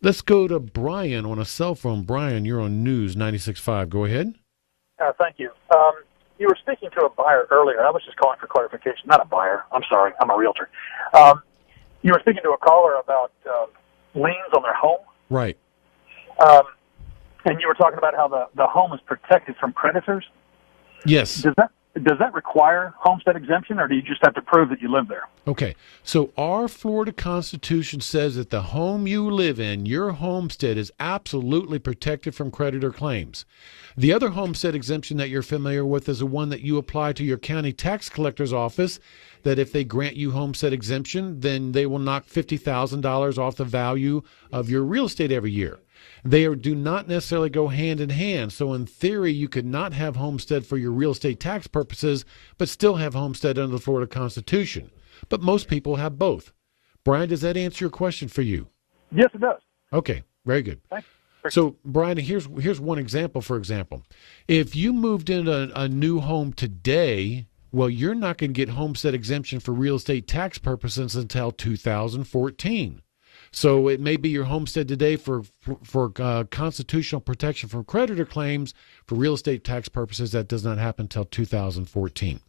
Let's go to Brian on a cell phone. Brian, you're on News 96.5. Go ahead. Thank you. You were speaking to a buyer earlier. I was just calling for clarification. Not a buyer. I'm sorry. I'm a realtor. You were speaking to a caller about liens on their home. Right. And you were talking about how the home is protected from creditors. Yes. Does that require homestead exemption, or do you just have to prove that you live there? Okay. So our Florida Constitution says that the home you live in, your homestead, is absolutely protected from creditor claims. The other homestead exemption that you're familiar with is the one that you apply to your county tax collector's office, that if they grant you homestead exemption, then they will knock $50,000 off the value of your real estate every year. They do not necessarily go hand in hand. So in theory, you could not have homestead for your real estate tax purposes, but still have homestead under the Florida Constitution. But most people have both. Brian, does that answer your question for you? Yes, it does. Okay, very good. Thanks. So, Brian, here's one example. For example, if you moved into a new home today, well, you're not going to get homestead exemption for real estate tax purposes until 2014. So it may be your homestead today for constitutional protection from creditor claims. For real estate tax purposes, that does not happen until 2014.